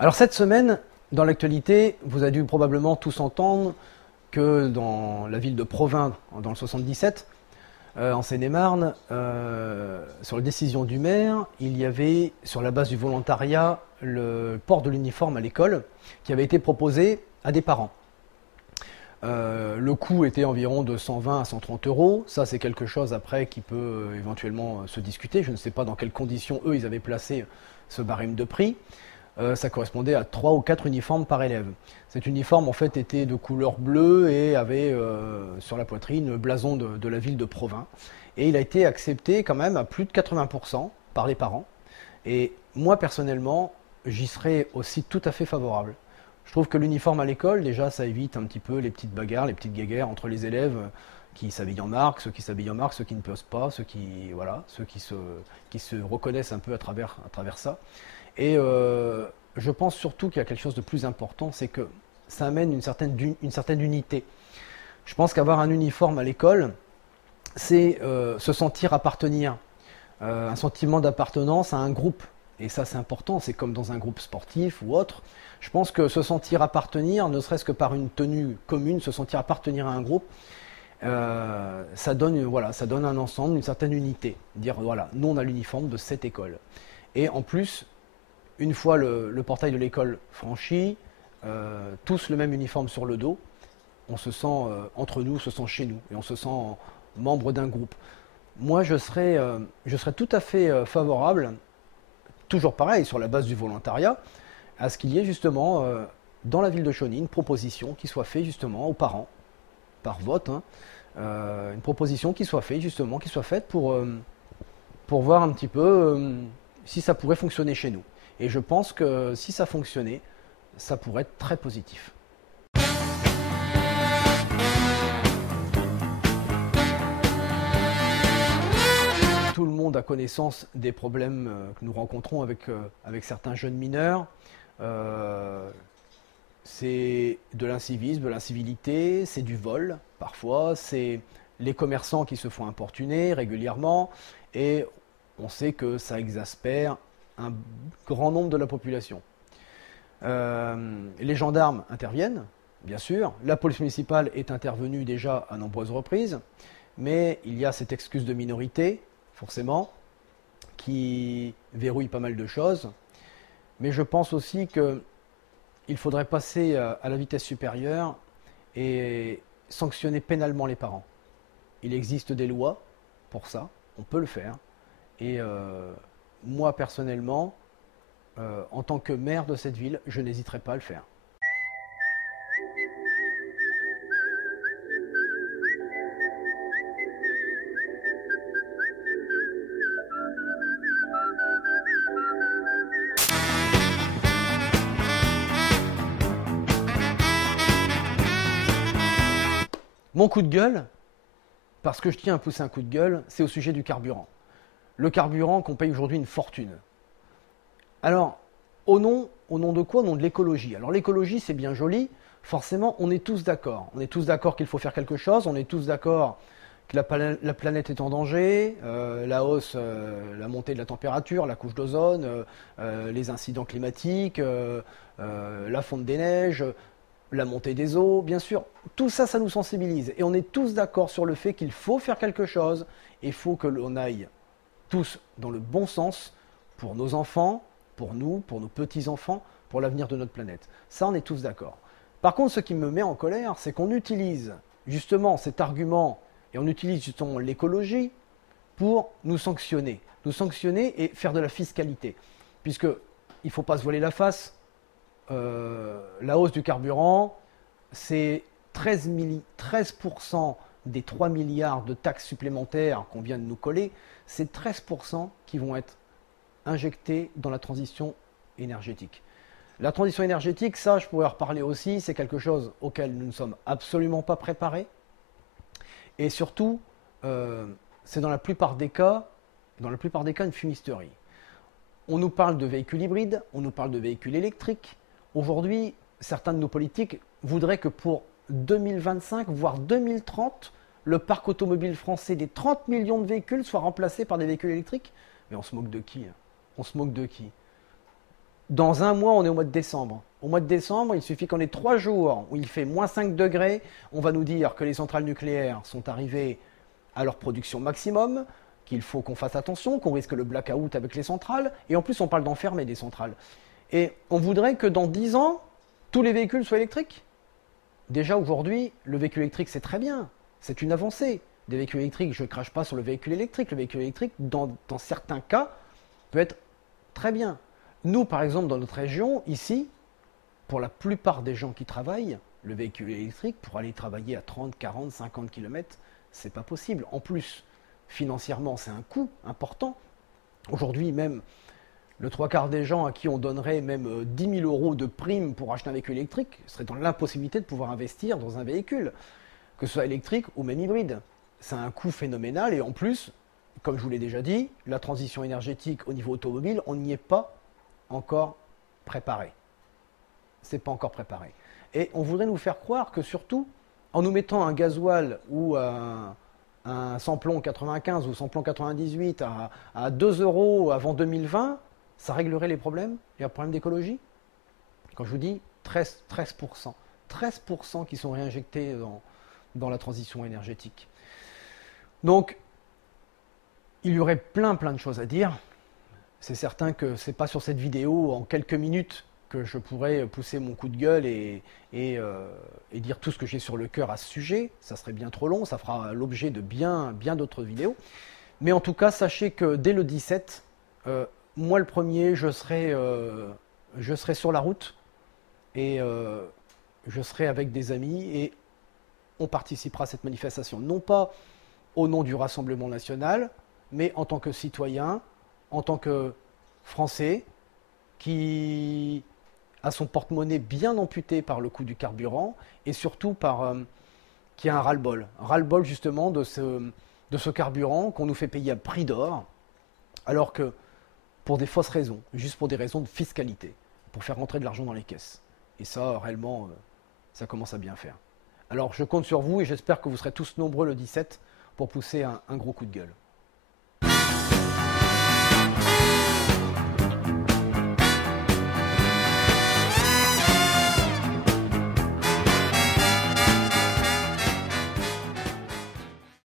Alors cette semaine, dans l'actualité, vous avez dû probablement tous entendre que dans la ville de Provins, dans le 77, en Seine-et-Marne, sur la décision du maire, il y avait, sur la base du volontariat, le port de l'uniforme à l'école qui avait été proposé à des parents. Le coût était environ de 120 à 130 euros. Ça, c'est quelque chose après qui peut éventuellement se discuter. Je ne sais pas dans quelles conditions eux, ils avaient placé ce barème de prix. Ça correspondait à 3 ou 4 uniformes par élève. Cet uniforme en fait était de couleur bleue et avait sur la poitrine le blason de la ville de Provins. Et il a été accepté quand même à plus de 80% par les parents. Et moi personnellement, j'y serais aussi tout à fait favorable. Je trouve que l'uniforme à l'école, déjà, ça évite un petit peu les petites bagarres, les petites guéguerres entre les élèves qui s'habillent en marque, ceux qui s'habillent en marque, ceux qui ne peuvent pas, ceux qui, voilà, ceux qui se reconnaissent un peu à travers ça. Et je pense surtout qu'il y a quelque chose de plus important, c'est que ça amène une certaine unité. Je pense qu'avoir un uniforme à l'école, c'est se sentir appartenir, un sentiment d'appartenance à un groupe. Et ça, c'est important, c'est comme dans un groupe sportif ou autre. Je pense que se sentir appartenir, ne serait-ce que par une tenue commune, se sentir appartenir à un groupe, ça donne un ensemble, une certaine unité. Dire, voilà, nous on a l'uniforme de cette école. Et en plus, une fois le portail de l'école franchi, tous le même uniforme sur le dos, on se sent entre nous, on se sent chez nous, et on se sent membre d'un groupe. Moi, je serais tout à fait favorable, toujours pareil, sur la base du volontariat, à ce qu'il y ait justement, dans la ville de Chauny, une proposition qui soit faite justement aux parents, par vote, hein, une proposition qui soit faite justement, qui soit faite pour voir un petit peu si ça pourrait fonctionner chez nous. Et je pense que si ça fonctionnait, ça pourrait être très positif. Tout le monde a connaissance des problèmes que nous rencontrons avec certains jeunes mineurs. C'est de l'incivisme, de l'incivilité, c'est du vol parfois, c'est les commerçants qui se font importuner régulièrement et on sait que ça exaspère un grand nombre de la population. Les gendarmes interviennent, bien sûr, la police municipale est intervenue déjà à nombreuses reprises, mais il y a cette excuse de minorité, forcément, qui verrouille pas mal de choses. Mais je pense aussi qu'il faudrait passer à la vitesse supérieure et sanctionner pénalement les parents. Il existe des lois pour ça, on peut le faire. Et moi, personnellement, en tant que maire de cette ville, je n'hésiterai pas à le faire. Mon coup de gueule, parce que je tiens à pousser un coup de gueule, c'est au sujet du carburant. Le carburant qu'on paye aujourd'hui une fortune. Alors, au nom de quoi? Au nom de l'écologie. Alors l'écologie, c'est bien joli. Forcément, on est tous d'accord. On est tous d'accord qu'il faut faire quelque chose. On est tous d'accord que la planète est en danger. La hausse, la montée de la température, la couche d'ozone, les incidents climatiques, la fonte des neiges, la montée des eaux, bien sûr. Tout ça, ça nous sensibilise. Et on est tous d'accord sur le fait qu'il faut faire quelque chose. Il faut que l'on aille tous dans le bon sens pour nos enfants, pour nous, pour nos petits-enfants, pour l'avenir de notre planète. Ça, on est tous d'accord. Par contre, ce qui me met en colère, c'est qu'on utilise justement cet argument et on utilise justement l'écologie pour nous sanctionner et faire de la fiscalité. Puisque il ne faut pas se voiler la face, la hausse du carburant, c'est 13% des 3 milliards de taxes supplémentaires qu'on vient de nous coller, c'est 13% qui vont être injectés dans la transition énergétique. La transition énergétique, ça, je pourrais en reparler aussi, c'est quelque chose auquel nous ne sommes absolument pas préparés. Et surtout, c'est dans la plupart des cas, une fumisterie. On nous parle de véhicules hybrides, on nous parle de véhicules électriques. Aujourd'hui, certains de nos politiques voudraient que pour 2025, voire 2030, le parc automobile français des 30 millions de véhicules soit remplacé par des véhicules électriques. Mais on se moque de qui? On se moque de qui? Dans un mois, on est au mois de décembre. Au mois de décembre, il suffit qu'on ait 3 jours où il fait moins 5 degrés. On va nous dire que les centrales nucléaires sont arrivées à leur production maximum, qu'il faut qu'on fasse attention, qu'on risque le blackout avec les centrales. Et en plus, on parle d'enfermer des centrales. Et on voudrait que dans 10 ans, tous les véhicules soient électriques. Déjà aujourd'hui, le véhicule électrique, c'est très bien. C'est une avancée. Des véhicules électriques, je ne crache pas sur le véhicule électrique. Le véhicule électrique, dans certains cas, peut être très bien. Nous, par exemple, dans notre région, ici, pour la plupart des gens qui travaillent, le véhicule électrique, pour aller travailler à 30, 40, 50 km, c'est pas possible. En plus, financièrement, c'est un coût important. Aujourd'hui, même, le 3/4 des gens à qui on donnerait même 10 000 € de prime pour acheter un véhicule électrique seraient dans l'impossibilité de pouvoir investir dans un véhicule, que ce soit électrique ou même hybride. C'est un coût phénoménal et en plus, comme je vous l'ai déjà dit, la transition énergétique au niveau automobile, on n'y est pas encore préparé. C'est pas encore préparé. Et on voudrait nous faire croire que surtout, en nous mettant un gasoil ou un samplon 95 ou samplon 98 à 2 € avant 2020, ça réglerait les problèmes. Il y a un problème d'écologie. Quand je vous dis 13%, 13% qui sont réinjectés dans la transition énergétique. Donc, il y aurait plein de choses à dire. C'est certain que ce n'est pas sur cette vidéo, en quelques minutes, que je pourrais pousser mon coup de gueule et dire tout ce que j'ai sur le cœur à ce sujet. Ça serait bien trop long, ça fera l'objet de bien d'autres vidéos. Mais en tout cas, sachez que dès le 17, moi le premier, je serai sur la route et je serai avec des amis et on participera à cette manifestation. Non pas au nom du Rassemblement national, mais en tant que citoyen, en tant que Français, qui a son porte-monnaie bien amputé par le coût du carburant et surtout qui a un ras-le-bol. Ras-le-bol justement de ce carburant qu'on nous fait payer à prix d'or, alors que pour des fausses raisons, juste pour des raisons de fiscalité, pour faire rentrer de l'argent dans les caisses. Et ça, réellement, ça commence à bien faire. Alors je compte sur vous et j'espère que vous serez tous nombreux le 17 pour pousser un gros coup de gueule.